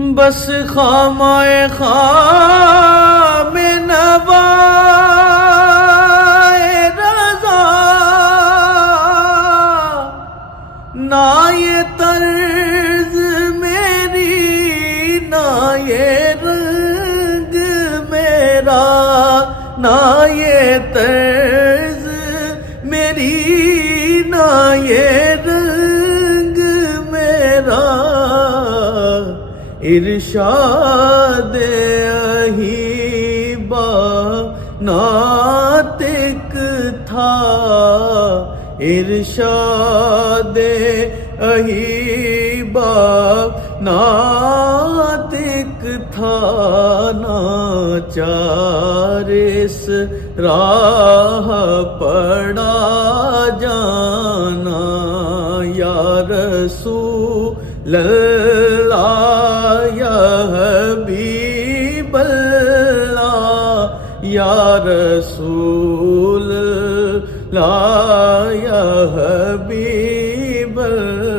بس خامۂ خام نوائے رضا، نہ یہ طرز میری، نہ یہ رنگ میرا، نہ یہ طرز میری، نہ یہ رنگ میرا، ارشاد اہیبا ناطق تھا، ارشاد اہیبا ناطق تھا، ناچار اس راہ پڑا جانا، یا رسول اللہ یا حبیب اللہ، یا رسول اللہ یا حبیب اللہ۔